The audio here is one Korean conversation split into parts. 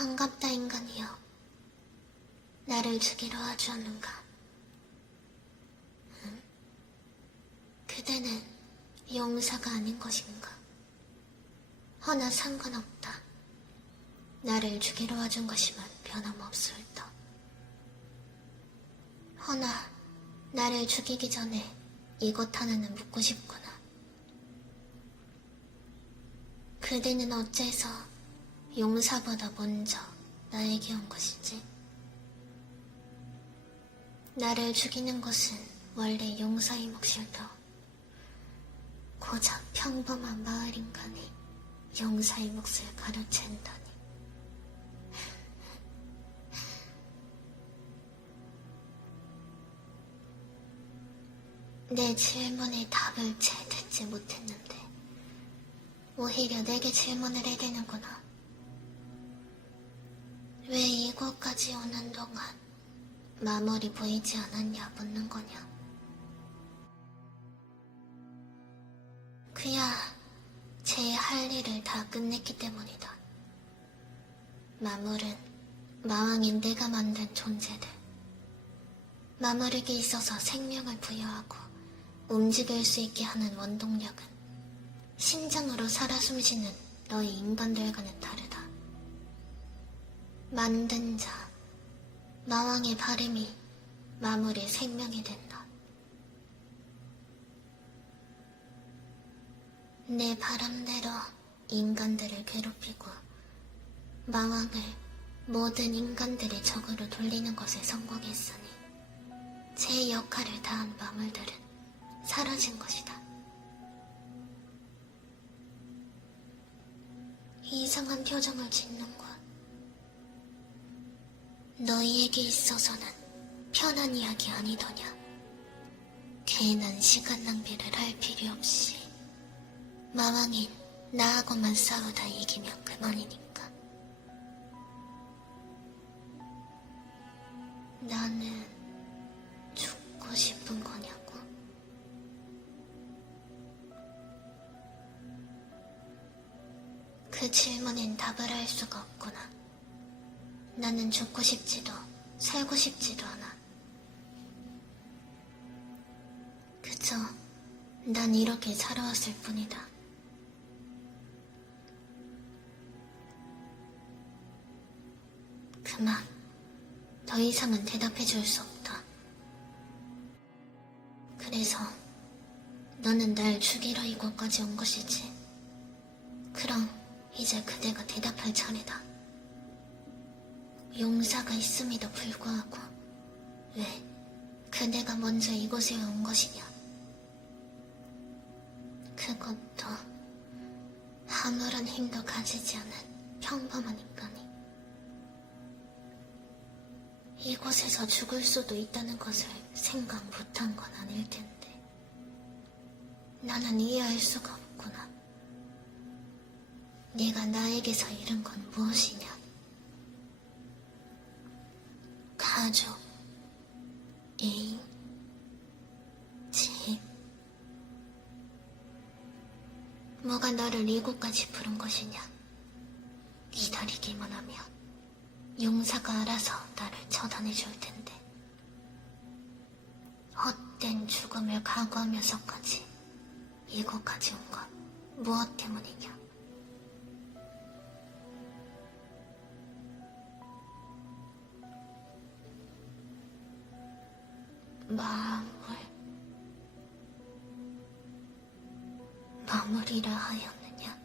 반갑다, 인간이여. 나를 죽이러 와주었는가? 응? 그대는 용사가 아닌 것인가? 허나 상관없다. 나를 죽이러 와준 것이면 변함없을다. 허나 나를 죽이기 전에 이것 하나는 묻고 싶구나. 그대는 어째서 용사보다 먼저 나에게 온 것이지? 나를 죽이는 것은 원래 용사의 몫일 터. 고작 평범한 마을 인간이 용사의 몫을 가로챈다니. 내 질문에 답을 채 듣지 못했는데 오히려 내게 질문을 해대는구나. 왜 이곳까지 오는 동안 마물이 보이지 않았냐 묻는 거냐. 그야 제 할 일을 다 끝냈기 때문이다. 마물은 마왕인 내가 만든 존재들. 마물에게 있어서 생명을 부여하고 움직일 수 있게 하는 원동력은 심장으로 살아 숨쉬는 너희 인간들과는 다르다. 만든 자, 마왕의 바람이 마물의 생명이 된다. 내 바람대로 인간들을 괴롭히고 마왕을 모든 인간들의 적으로 돌리는 것에 성공했으니 제 역할을 다한 마물들은 사라진 것이다. 이상한 표정을 짓는군. 너희에게 있어서는 편한 이야기 아니더냐. 괜한 시간 낭비를 할 필요 없이 마왕인 나하고만 싸우다 이기면 그만이니까. 나는 죽고 싶은 거냐고? 그 질문엔 답을 할 수가 없구나. 나는 죽고 싶지도 살고 싶지도 않아. 그저 난 이렇게 살아왔을 뿐이다. 그만. 더 이상은 대답해 줄 수 없다. 그래서 너는 날 죽이러 이곳까지 온 것이지. 그럼 이제 그대가 대답할 차례다. 용사가 있음에도 불구하고 왜 그대가 먼저 이곳에 온 것이냐? 그것도 아무런 힘도 가지지 않은 평범한 인간이 이곳에서 죽을 수도 있다는 것을 생각 못한 건 아닐 텐데 나는 이해할 수가 없구나. 네가 나에게서 잃은 건 무엇이냐? 가족, 애인, 집. 뭐가 너를 이곳까지 부른 것이냐? 기다리기만 하면 용사가 알아서 나를 처단해 줄 텐데. 헛된 죽음을 각오하면서까지 이곳까지 온 건 무엇 때문이냐? 마물이라 하였느냐?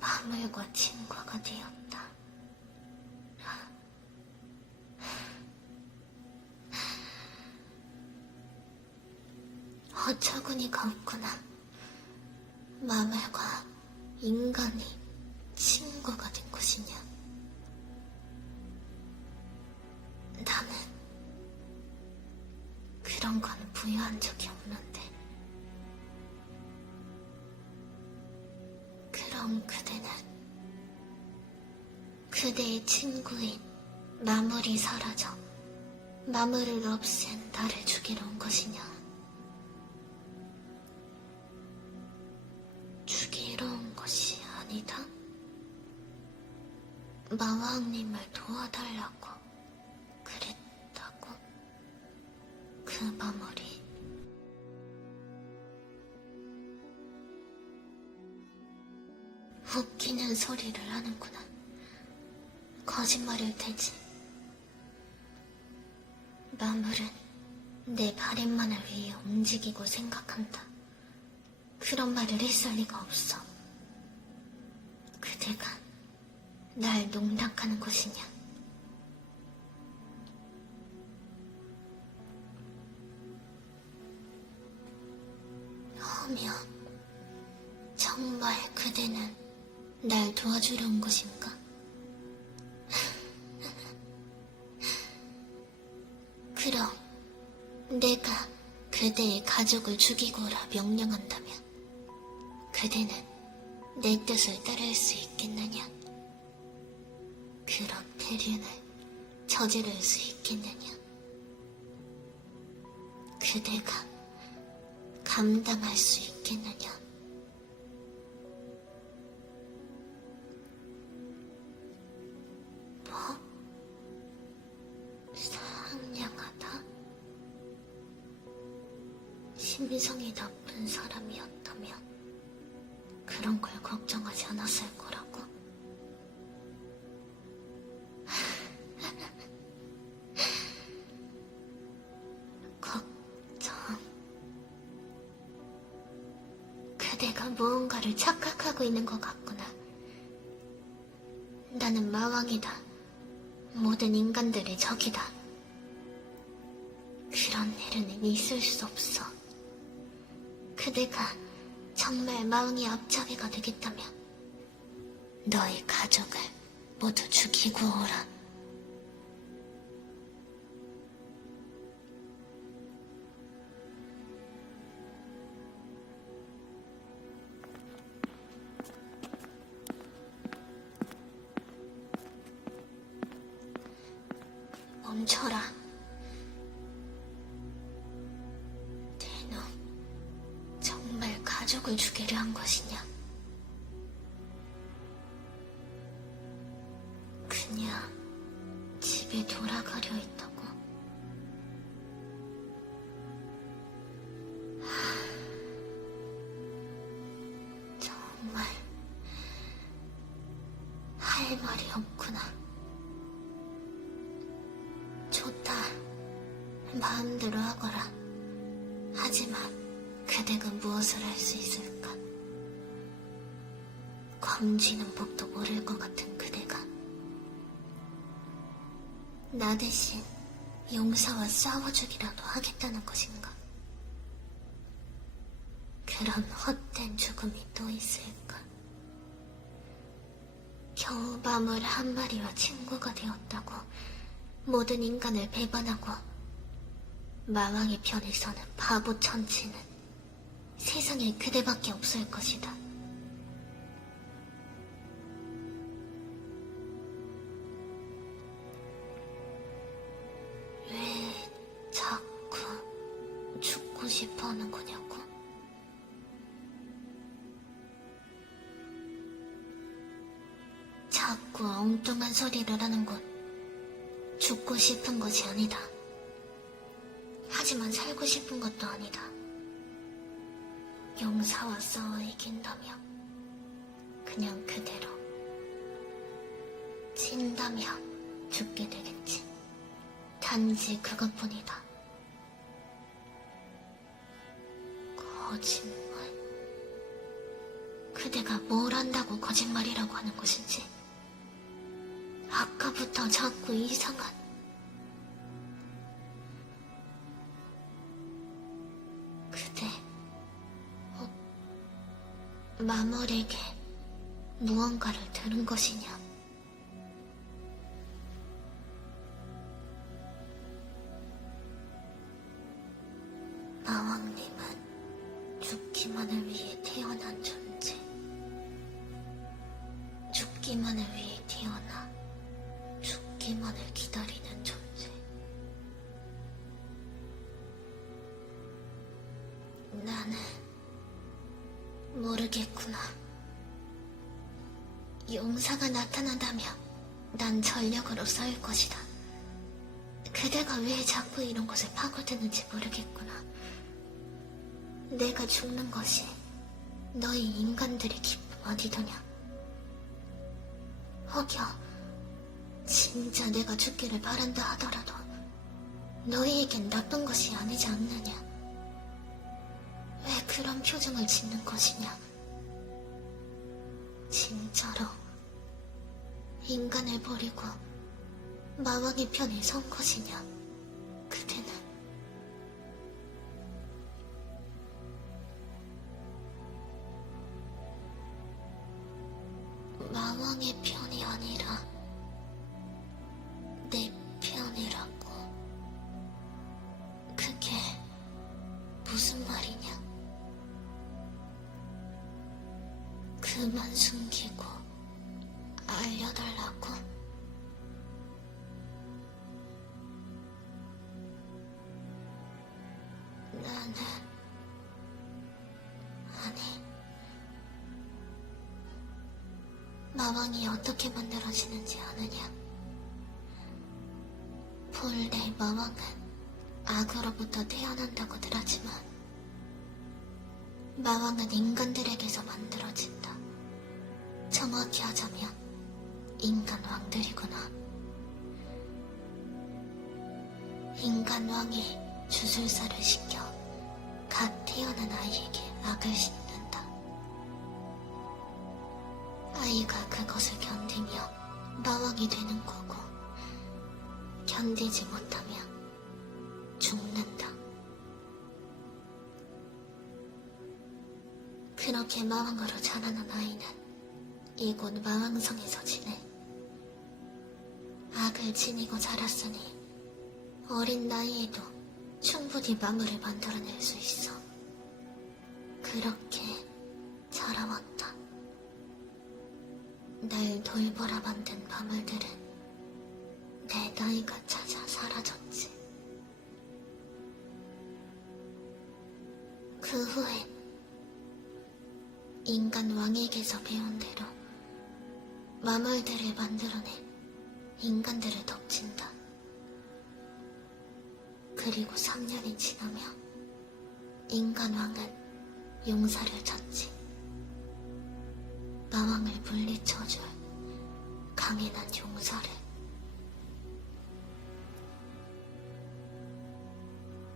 마물과 친구가 되었다. 어처구니가 없구나. 마물과 인간이 친구가 된 것이냐? 나는 그런 건 부여한 적이 없는데. 그럼 그대는 그대의 친구인 마물이 사라져 마물을 없앤 나를 죽이러 온 것이냐? 죽이러 온 것이 아니다? 마왕님을 도와달라고 그랬다고? 그 마무리. 웃기는 소리를 하는구나. 거짓말일 테지. 마물은 내 바램만을 위해 움직이고 생각한다. 그런 말을 했을 리가 없어. 그대가 날 농락하는 것이냐? 허며, 정말 그대는 날 도와주려 온 것인가? 그럼 내가 그대의 가족을 죽이고 오라 명령한다면 그대는 내 뜻을 따를 수 있겠느냐? 그런 대륜을 저지를 수 있겠느냐? 그대가 감당할 수 있겠느냐? 뭐? 상냥하다? 심성이 나쁜 사람이었다면 그런 걸 걱정하지 않았을 거라고. 걱정. 그대가 무언가를 착각하고 있는 것 같구나. 나는 마왕이다. 모든 인간들의 적이다. 그런 일은 있을 수 없어. 그대가 정말 마왕의 앞잡이가 되겠다면 너희 가족을 모두 죽이고 오라. 멈춰라. 대놈, 정말 가족을 죽이려 한 것이냐? 그냥 집에 돌아가려 했다고? 정말 할 말이 없구나. 좋다. 마음대로 하거라. 하지만 그대가 무엇을 할 수 있을까? 검쥐는 법도 모를 것 같은 그대가 나 대신 용사와 싸워주기라도 하겠다는 것인가? 그런 헛된 죽음이 또 있을까? 겨우 마물 한 마리와 친구가 되었다고 모든 인간을 배반하고 마왕의 편에 서는 바보 천치는 세상에 그대밖에 없을 것이다. 왜 자꾸 죽고 싶어 하는 거냐고? 자꾸 엉뚱한 소리를 하는 건 죽고 싶은 것이 아니다. 하지만 살고 싶은 것도 아니다. 용사와 싸워 이긴다며 그냥 그대로, 진다며 죽게 되겠지. 단지 그것뿐이다. 거짓말. 그대가 뭘 안다고 거짓말이라고 하는 것인지. 아까부터 자꾸 이상한. 그대, 마물에게 무언가를 들은 것이냐? 마왕님은 죽기만을 위해 태어난 존재. 죽기만을 위해 태어나 죽기만을 기다리는 존재. 나는 모르겠구나. 용사가 나타난다면 난 전력으로 싸울 것이다. 그대가 왜 자꾸 이런 곳에 파고드는지 모르겠구나. 내가 죽는 것이 너희 인간들의 기쁨 어디더냐? 혹여 진짜 내가 죽기를 바란다 하더라도 너희에겐 나쁜 것이 아니지 않느냐? 왜 그런 표정을 짓는 것이냐? 진짜로 인간을 버리고 마왕의 편에 선 것이냐? 그대는 마왕의 편이 아니라 내 편이라고. 그게 무슨 말이냐? 그만 숨기고 알려달라고? 나는 아니, 마왕이 어떻게 만들어지는지 아느냐? 본래 마왕은 악으로부터 태어난다고들 하지만 마왕은 인간들에게서 만들어진다. 정확히 하자면 인간 왕들이구나. 인간 왕이 주술사를 시켜 갓 태어난 아이에게 악을 싣는다. 아이가 그것을 견디며 마왕이 되는 거고, 견디지 못하면 죽는다. 그렇게 마왕으로 자라난 아이는 이곳 마왕성에서 지내. 악을 지니고 자랐으니 어린 나이에도 충분히 마물을 만들어낼 수 있어. 그렇게 자라왔다. 날 돌보라 만든 마물들은 내 나이가 찾아 사라졌지. 그 후엔 인간 왕에게서 배운 대로 마물들을 만들어내 인간들을 덮친다. 그리고 3년이 지나며 인간 왕은 용사를 찾지. 마왕을 물리쳐줄 강인한 용사를.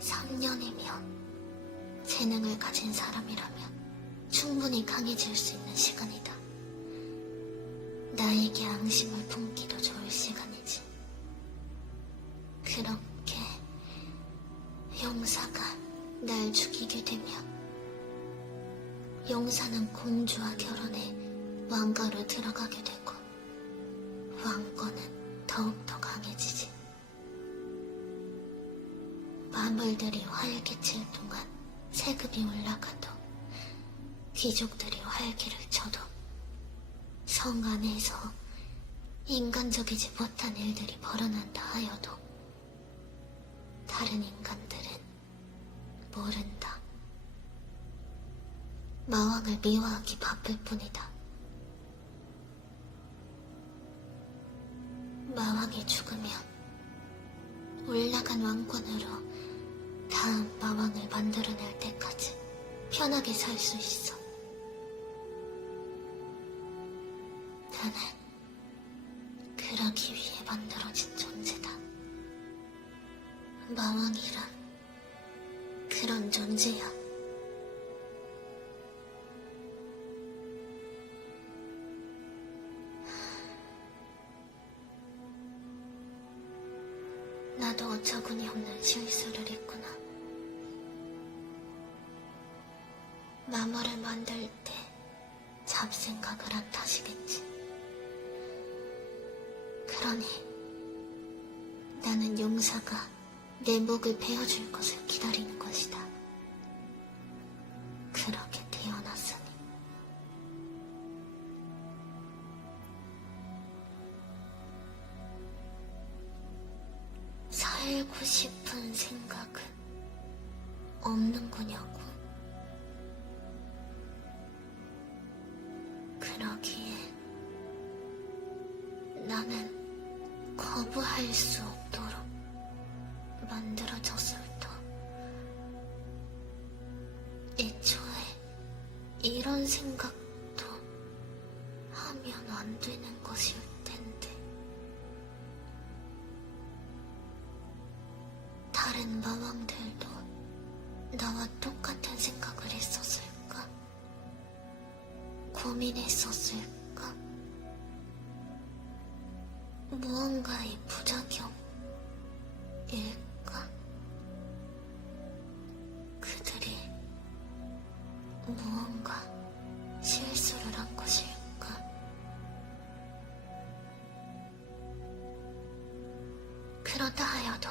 3년이면 재능을 가진 사람이라면 충분히 강해질 수 있는 시간이다. 나에게 앙심을 품기도 좋을 시간이지. 그렇게 용사가 날 죽이게 되면 용사는 공주와 결혼해 왕가로 들어가게 되고 왕권은 더욱더 강해지지. 마물들이 활개칠 동안 세급이 올라가도 귀족들이 활기를 쳐도 성 안에서 인간적이지 못한 일들이 벌어난다 하여도 다른 인간들은 모른다. 마왕을 미워하기 바쁠 뿐이다. 마왕이 죽으면 올라간 왕권으로 다음 마왕을 만들어낼 때까지 편하게 살 수 있어. 나는 그러기 위해 만들어진 존재다. 마왕이란 그런 존재야. 나도 어처구니 없는 실수를 했구나. 마물을 만들 때 잡생각을 한 탓이겠지. 그러니 나는 용사가 내 목을 베어줄 것을 기다리는 것이다. 그렇게 태어났으니. 살고 싶은 생각은 없는 거냐고. 그러기에 나는 거부할 수 없도록 만들어졌을 터. 애초에 이런 생각도 하면 안 되는 것일 텐데. 다른 마왕들도 나와 똑같은 생각을 했었을까? 고민했었을까? 무언가의 부작용일까? 그들이 무언가 실수를 한 것일까? 그렇다 하여도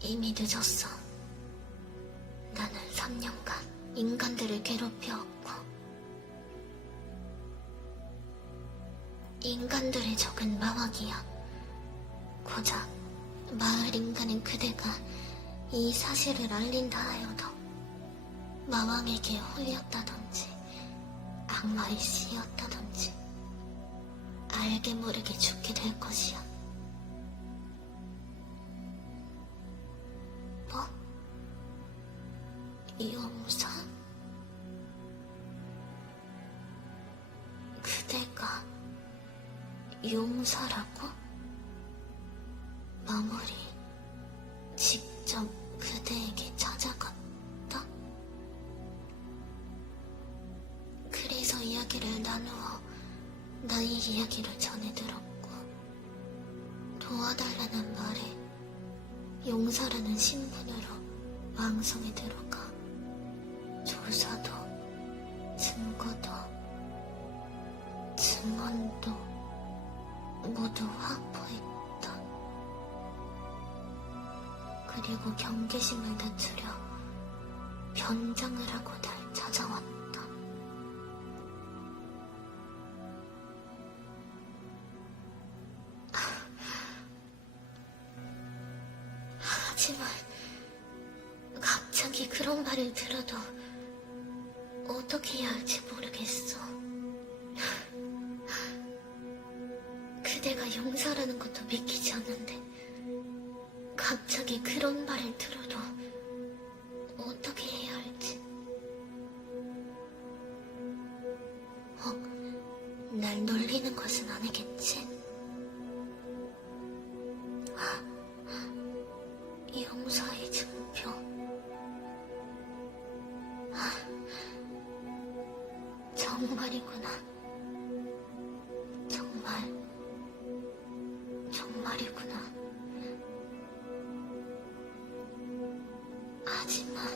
이미 늦었어. 나는 3년간 인간들을 괴롭혀왔고 인간들의 적은 마왕이야. 고작 마을 인간인 그대가 이 사실을 알린다 하여도 마왕에게 홀렸다든지 악마의 씨였다든지 알게 모르게 죽게 될 것이야. 뭐? 용사? 그대가 용사라고? 마무리 직접 그대에게 찾아갔다? 그래서 이야기를 나누어 나의 이야기를 전해 들었고 도와달라는 말에 용사라는 신분으로 왕성에 들어가 조사도 증거도 증언도 모두 확보했다. 그리고 경계심을 늦추려 변장을 하고 날 찾아왔다. 하지만 갑자기 그런 말을 들어도 어떻게 해야 할지 모르겠어. 그대가 용사라는 것도 믿기지 않는데 갑자기 그런 말을 들어도 어떻게 해야 할지. 날 놀리는 것은 아니겠지? 용사의 증표. 정말이구나. 정말이구나. 하지만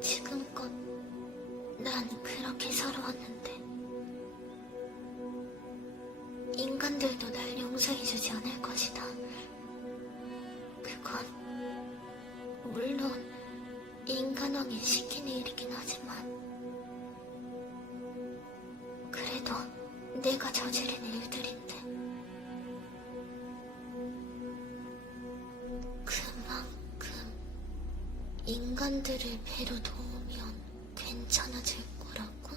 지금껏 난 그렇게 살아왔는데 인간들도 날 용서해주지 않을 것이다. 그건 물론 인간왕이 시키는 일이긴 하지만 그래도 내가 저지른 일들인데 그만큼 인간들을 배로 도우면 괜찮아질 거라고?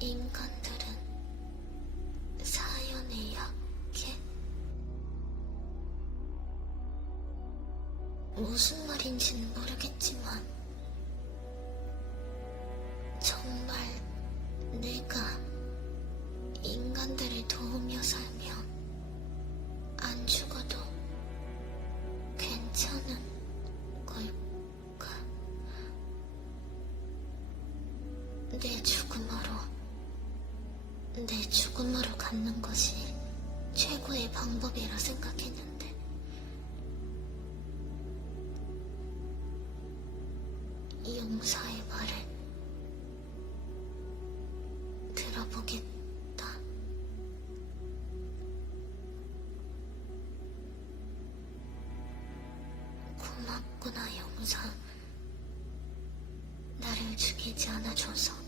인간들은 사연에 약해? 무슨 말인지는 모르겠지만 정말 내가 인간들을 도우며 살면 안 죽어도 괜찮은 걸까? 내 죽음으로 갖는 것이 최고의 방법이라 생각했는데 용사의 말을 들어보겠다. 고맙구나, 용사. 나를 죽이지 않아줘서.